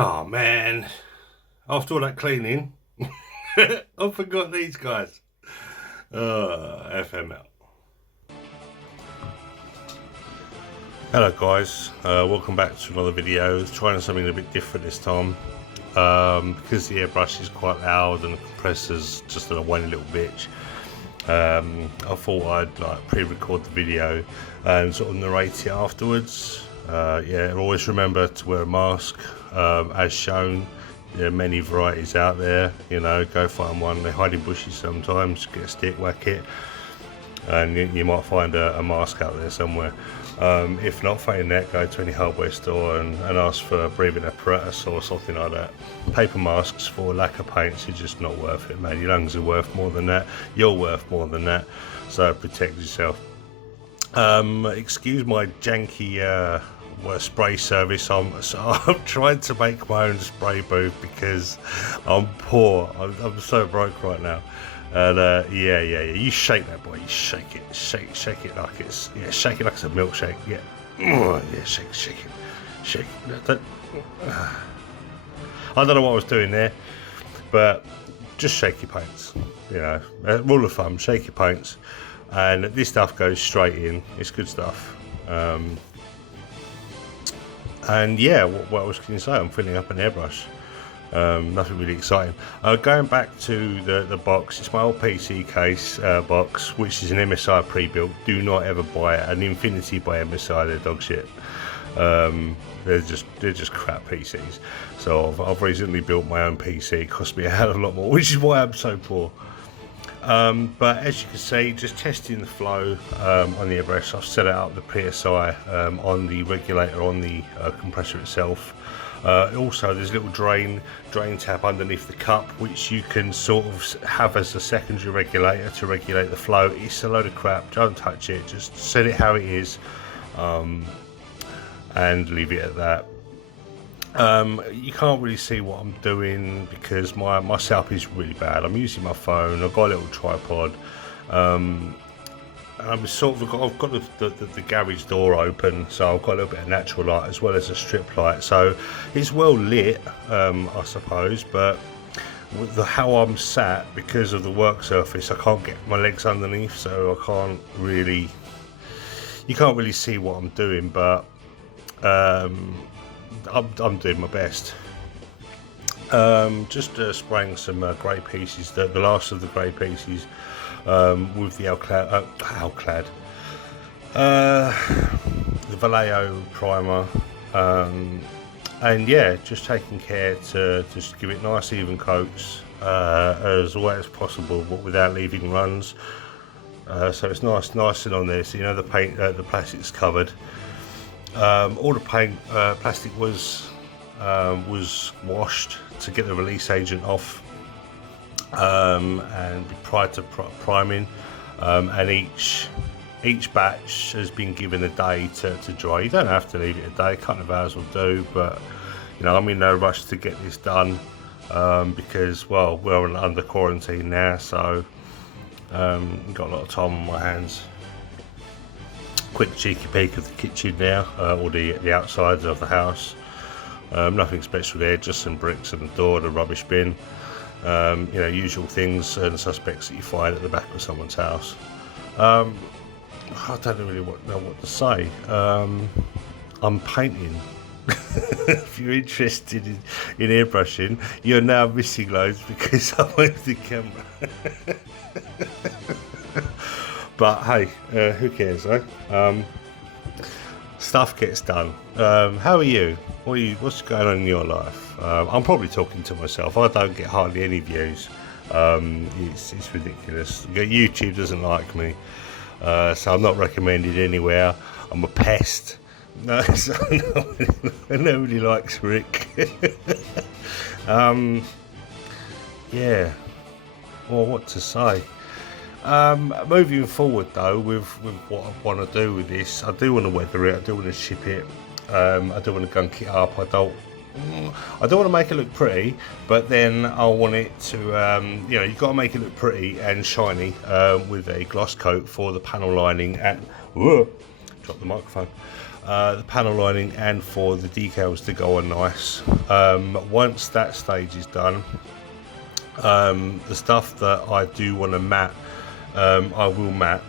Oh man, after all that cleaning, I forgot these guys. FML. Hello guys, welcome back to another video. Trying something a bit different this time. Because the airbrush is quite loud and the compressor's just a whiny little bitch. I thought I'd like pre-record the video and sort of narrate it afterwards. Yeah, always remember to wear a mask, as shown. There are many varieties out there, you know, go find one. They hide in bushes sometimes, get a stick, whack it, and you might find a mask out there somewhere. If not, failing that, go to any hardware store and ask for a breathing apparatus or something like that. Paper masks for lack of paints are just not worth it, man. Your lungs are worth more than that, you're worth more than that, so protect yourself. Excuse my janky spray service. I'm trying to make my own spray booth because I'm poor. I'm so broke right now. And yeah. You shake that, boy. You shake it, shake it like it's shake it like it's a milkshake. Yeah, yeah. Shake it. I don't know what I was doing there, but just shake your paints. You know, rule of thumb: shake your paints, and this stuff goes straight in. It's good stuff. And yeah, what else can you say? I'm filling up an airbrush. Nothing really exciting. Going back to the box, it's my old PC case box, which is an MSI pre-built. Do not ever buy it. An Infinity by MSI, they're dog shit. They're just crap PCs. So I've recently built my own PC. It cost me a hell of a lot more, which is why I'm so poor. But as you can see, just testing the flow on the airbrush. I've set it up the PSI on the regulator on the compressor itself. Also, there's a little drain tap underneath the cup, which you can sort of have as a secondary regulator to regulate the flow. It's a load of crap. Don't touch it. Just set it how it is, and leave it at that. You can't really see what I'm doing because my setup is really bad. I'm using my phone. I've got a little tripod, and I've got the garage door open, so I've got a little bit of natural light as well as a strip light. So it's well lit, I suppose, but with how I'm sat, because of the work surface, I can't get my legs underneath, so I can't really. You can't really see what I'm doing, but I'm doing my best. Just spraying some grey pieces, the last of the grey pieces, with the the Vallejo primer, and yeah, just taking care to just give it nice even coats as wet as possible, but without leaving runs. So it's nice and on there. So you know the paint, the plastic's covered. All the paint plastic was washed to get the release agent off, and prior to priming, and each batch has been given a day to dry. You don't have to leave it a day, a couple of hours will do, but you know, I'm in no rush to get this done, because well, we're under quarantine now, so got a lot of time on my hands. Quick cheeky peek of the kitchen now, or the outside of the house. Nothing special there, just some bricks and a door, the rubbish bin. You know, usual things and suspects that you find at the back of someone's house. I don't really know what to say. I'm painting. If you're interested in airbrushing, you're now missing loads because I went the camera. But hey, who cares, eh? Stuff gets done. How are you? What's going on in your life? I'm probably talking to myself. I don't get hardly any views. It's ridiculous. YouTube doesn't like me, so I'm not recommended anywhere. I'm a pest. No, so nobody likes Rick. Yeah. Well, what to say? Moving forward though, with what I want to do with this, I do want to weather it, I do want to ship it, I do want to gunk it up, I don't want to make it look pretty, but then I want it to, you know, you've got to make it look pretty and shiny, with a gloss coat for the panel lining and, whoa, drop the microphone, the panel lining and for the decals to go on nice. Once that stage is done, the stuff that I do want to matte, I will matte.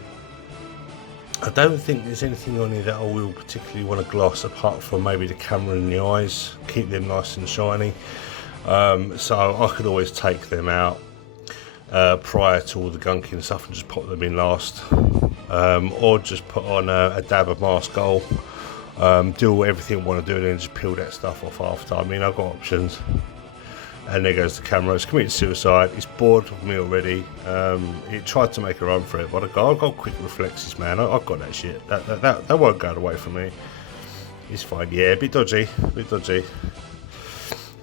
I don't think there's anything on here that I will particularly want to gloss, apart from maybe the camera and the eyes, keep them nice and shiny. So I could always take them out prior to all the gunking and stuff and just pop them in last, or just put on a dab of mask gold, do everything I want to do and then just peel that stuff off after. I mean, I've got options. And there goes the camera. It's committed suicide. It's bored of me already. It tried to make a run for it, but I've got quick reflexes, man. I've got that shit. That won't go away from me. It's fine. Yeah, a bit dodgy,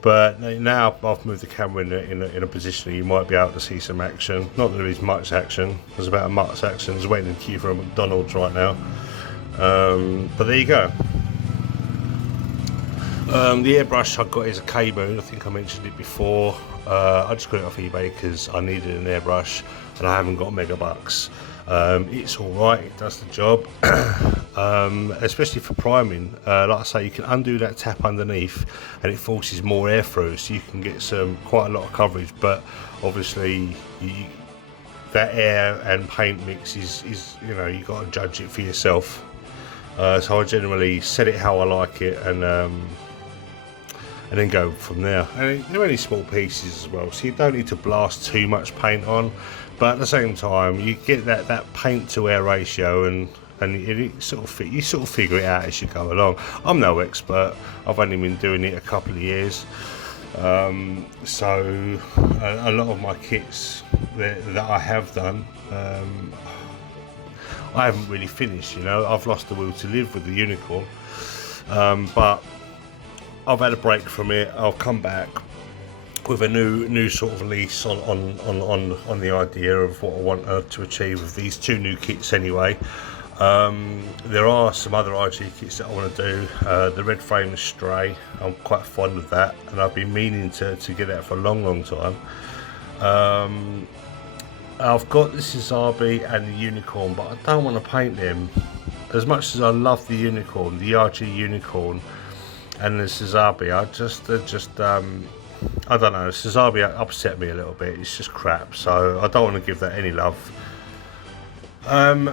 But now I've moved the camera in a position that you might be able to see some action. Not that there is much action. There's about a much action. There's waiting in queue for a McDonald's right now. But there you go. The airbrush I got is a K-Moon. I think I mentioned it before. I just got it off eBay because I needed an airbrush and I haven't got megabucks. It's alright, it does the job. Especially for priming. Like I say, you can undo that tap underneath and it forces more air through, so you can get quite a lot of coverage, but obviously that air and paint mix is you've got to judge it for yourself. So I generally set it how I like it and then go from there. And they're only small pieces as well, so you don't need to blast too much paint on, but at the same time you get that paint to air ratio, and it sort of figure it out as you go along. I'm no expert. I've only been doing it a couple of years, so a lot of my kits that I have done, I haven't really finished. I've lost the will to live with the Unicorn, but I've had a break from it. I'll come back with a new sort of lease on the idea of what I want to achieve with these two new kits anyway. There are some other IG kits that I want to do. The Red Frame Stray, I'm quite fond of that, and I've been meaning to get that for a long time. I've got the Cesabe and the Unicorn, but I don't want to paint them. As much as I love the Unicorn, the RG Unicorn and the Cesabe, I don't know, Cesabe upset me a little bit. It's just crap, so I don't want to give that any love.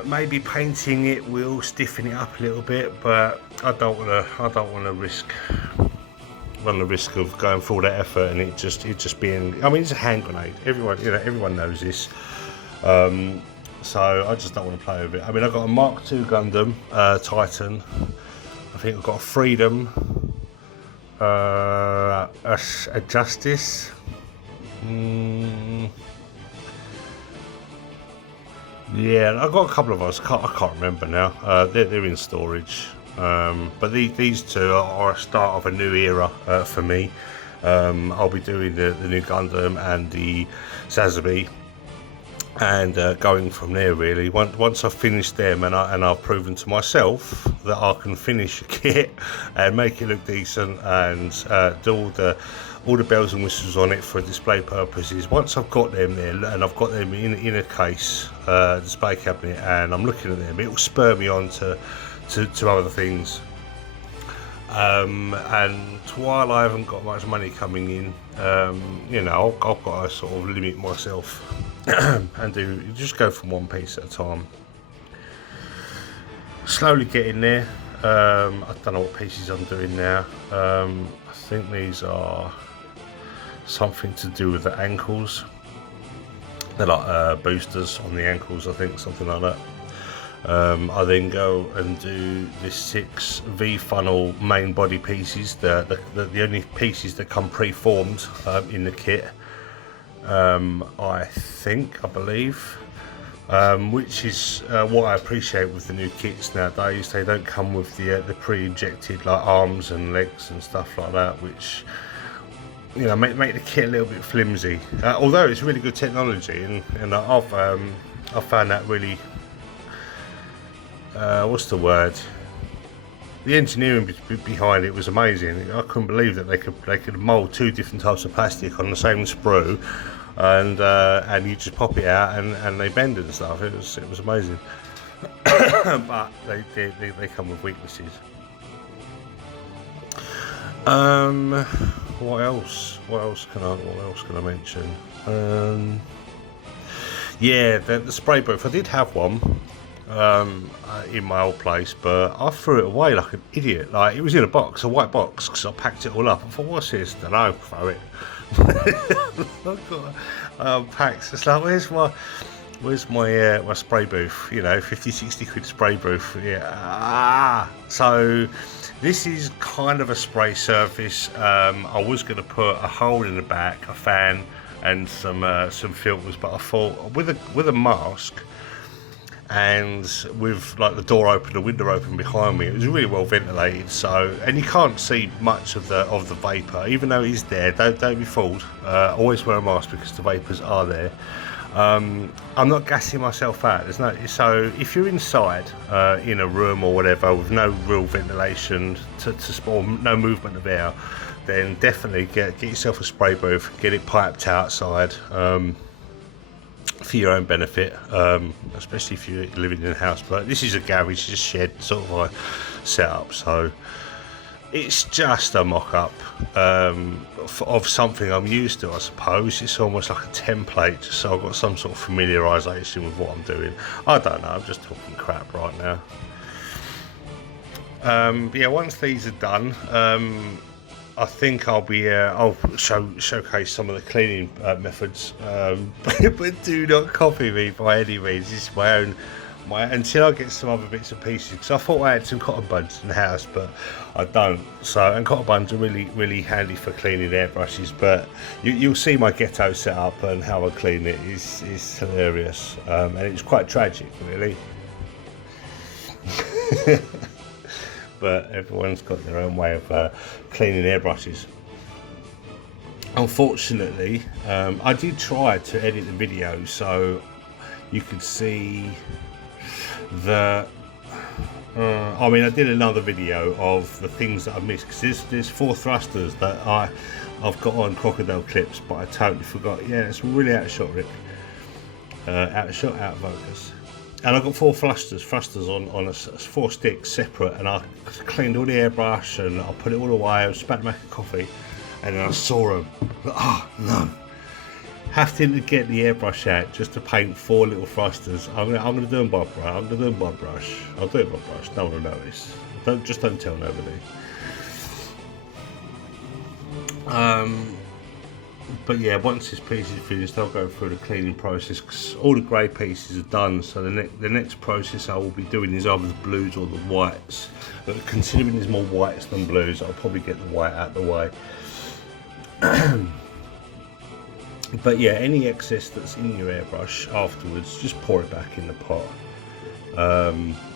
Maybe painting it will stiffen it up a little bit, but I don't want to run the risk of going through all that effort and it just being, I mean, it's a hand grenade. Everyone knows this. So I just don't want to play with it. I mean, I've got a Mark II Gundam Titan. I think I've got a Freedom, a Justice. Yeah, I've got a couple of those. I can't remember now. They're in storage. But these two are a start of a new era for me. I'll be doing the new Gundam and the Cesabe, and going from there really. Once I've finished them and I've proven to myself that I can finish a kit and make it look decent and do all the bells and whistles on it for display purposes. Once I've got them there and I've got them in a case, display cabinet, and I'm looking at them, it will spur me on to other things. And while I haven't got much money coming in, I've got to sort of limit myself and just go from one piece at a time. Slowly getting there. I don't know what pieces I'm doing now. I think these are something to do with the ankles. They're like boosters on the ankles, I think, something like that. I then go and do the 6 V-funnel main body pieces, the only pieces that come pre-formed in the kit, I believe, which is what I appreciate with the new kits nowadays. They don't come with the pre-injected like arms and legs and stuff like that, which make the kit a little bit flimsy. Although it's really good technology, and I've found that really. What's the word? The engineering behind it was amazing. I couldn't believe that they could mould 2 different types of plastic on the same sprue, and you just pop it out and they bend it and stuff. It was amazing. But they come with weaknesses. Um, what else? What else can I mention? Yeah, the spray booth. I did have one in my old place, but I threw it away like an idiot. Like, it was in a box, a white box, because I packed it all up. I thought, what's this? Don't know, throw it. I've got packs. It's like, where's my spray booth? You know, 50-60 quid spray booth. Yeah. So this is kind of a spray surface. I was going to put a hole in the back, a fan, and some filters, but I thought with a mask and with like the door open, the window open behind me, it was really well ventilated. So, and you can't see much of the vapor, even though it is there. Don't be fooled. Always wear a mask because the vapors are there. I'm not gassing myself out. So if you're inside in a room or whatever with no real ventilation or no movement of air, then definitely get yourself a spray booth, get it piped outside for your own benefit, especially if you're living in a house. But this is a garage, it's a shed sort of like setup, so it's just a mock-up of something I'm used to, I suppose. It's almost like a template, just so I've got some sort of familiarisation with what I'm doing. I don't know, I'm just talking crap right now. Yeah, once these are done, I think I'll showcase some of the cleaning methods, but do not copy me by any means. It's my own. Until I get some other bits and pieces, because I thought I had some cotton buds in the house, but I don't. So, and cotton buds are really handy for cleaning airbrushes. But you'll see my ghetto setup and how I clean it is hilarious, and it's quite tragic, really. But everyone's got their own way of cleaning airbrushes. Unfortunately, I did try to edit the video so you could see the I mean, I did another video of the things that I missed, because there's 4 thrusters that I've got on crocodile clips, but I totally forgot. Yeah, it's really out of shot, Rick. Out of shot, out of focus. And I've got 4 thrusters on 4 sticks separate, and I cleaned all the airbrush and I put it all away. I spat them back a coffee, and then I saw them. Oh no! Having to get the airbrush out just to paint 4 little thrusters. I'm gonna do them by brush. I'm gonna do them by brush. I'll do it by brush. No one will notice. Don't tell nobody. But yeah, once this piece is finished, I'll go through the cleaning process, because all the grey pieces are done. So the next process I will be doing is either the blues or the whites. But considering there's more whites than blues, I'll probably get the white out of the way. But yeah, any excess that's in your airbrush afterwards, just pour it back in the pot,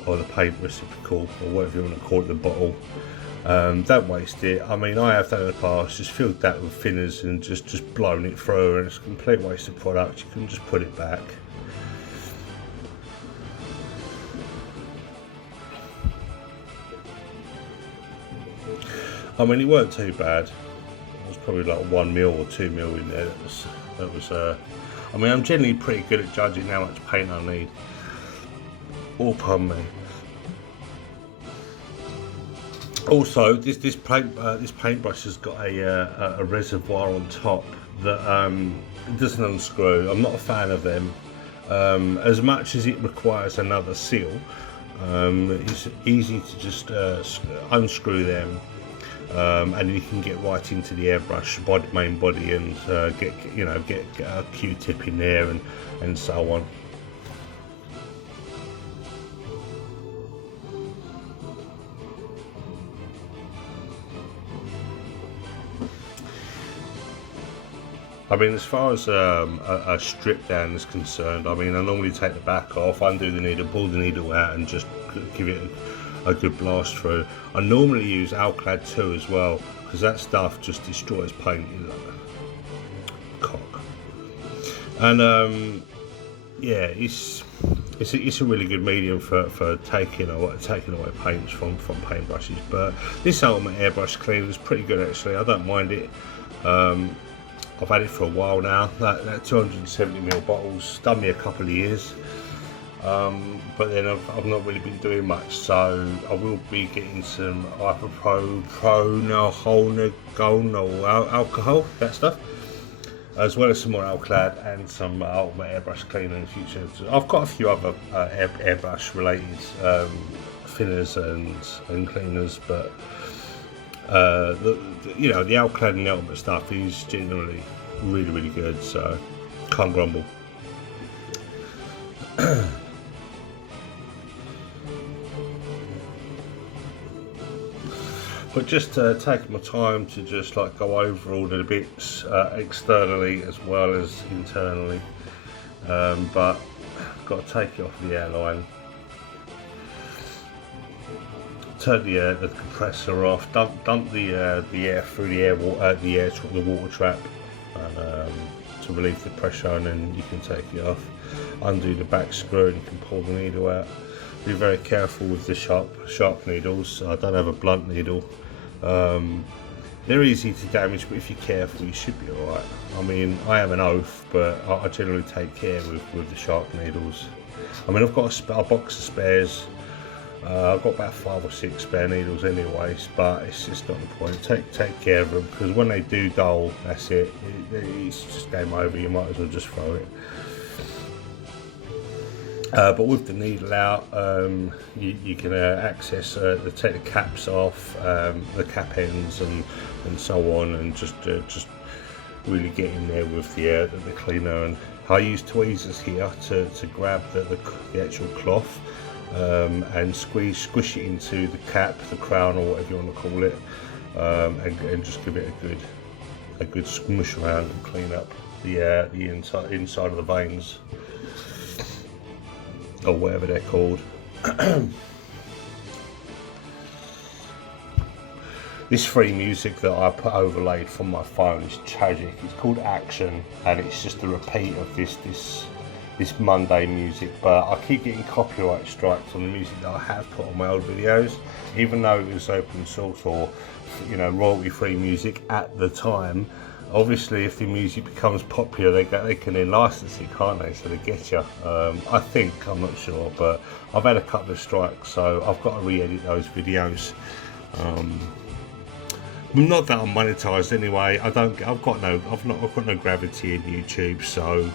or the paint reciprocal, or whatever you want to call it, the bottle. Don't waste it. I mean, I have done in the past, just filled that with thinners and just blown it through, and it's a complete waste of product. You can just put it back. I mean, it weren't too bad. It was probably like 1 mil or 2 mil in there. That was. I mean, I'm generally pretty good at judging how much paint I need. Oh, pardon me. Also, this paintbrush has got a reservoir on top that doesn't unscrew. I'm not a fan of them. As much as it requires another seal, it's easy to just unscrew them, and you can get right into the airbrush main body and get a Q-tip in there and so on. I mean, as far as a strip down is concerned, I mean, I normally take the back off, undo the needle, pull the needle out, and just give it a good blast through. I normally use Alclad 2 as well, because that stuff just destroys paint in like a cock. And yeah, it's a really good medium for taking away paints from paintbrushes. But this Ultimate Airbrush Cleaner is pretty good actually. I don't mind it. I've had it for a while now. That 270ml bottle's done me a couple of years. but then I've not really been doing much, so I will be getting some alcohol, that stuff, as well as some more Alclad and some ultimate airbrush cleaner in the future. I've got a few other airbrush related thinners and cleaners, but you know, the Alclad and the ultimate stuff is generally really good, so can't grumble. But just taking my time to just like go over all the bits externally as well as internally, but got to take it off the airline, turn the compressor off, dump the air through the water trap to relieve the pressure, and then you can take it off, undo the back screw, and you can pull the needle out. Be very careful with the sharp needles. I don't have a blunt needle. They're easy to damage, but if you're careful, you should be alright. I mean, I have an oath, but I generally take care with the sharp needles. I mean, I've got a box of spares. I've got about 5 or 6 spare needles anyways, but it's just not the point. Take care of them, because when they do dull, that's it. It's just game over. You might as well just throw it. But with the needle out, you can access take the caps off, the cap ends and so on, and just really get in there with the cleaner. And I use tweezers here to grab the actual cloth and squish it into the cap, the crown, or whatever you want to call it, and just give it a good smush around and clean up the inside of the veins, or whatever they're called. This free music that I put overlaid from my phone is tragic. It's called Action, and it's just a repeat of this Monday music, but I keep getting copyright strikes on the music that I have put on my old videos, even though it was open source or, you know, royalty free music at the time. Obviously, if the music becomes popular, they can then license it, can't they? So they get you. I think, I'm not sure, but I've had a couple of strikes, so I've got to re-edit those videos. Not that I'm monetized anyway. I've got no gravity in YouTube, so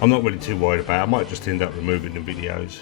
I'm not really too worried about it. I might just end up removing the videos.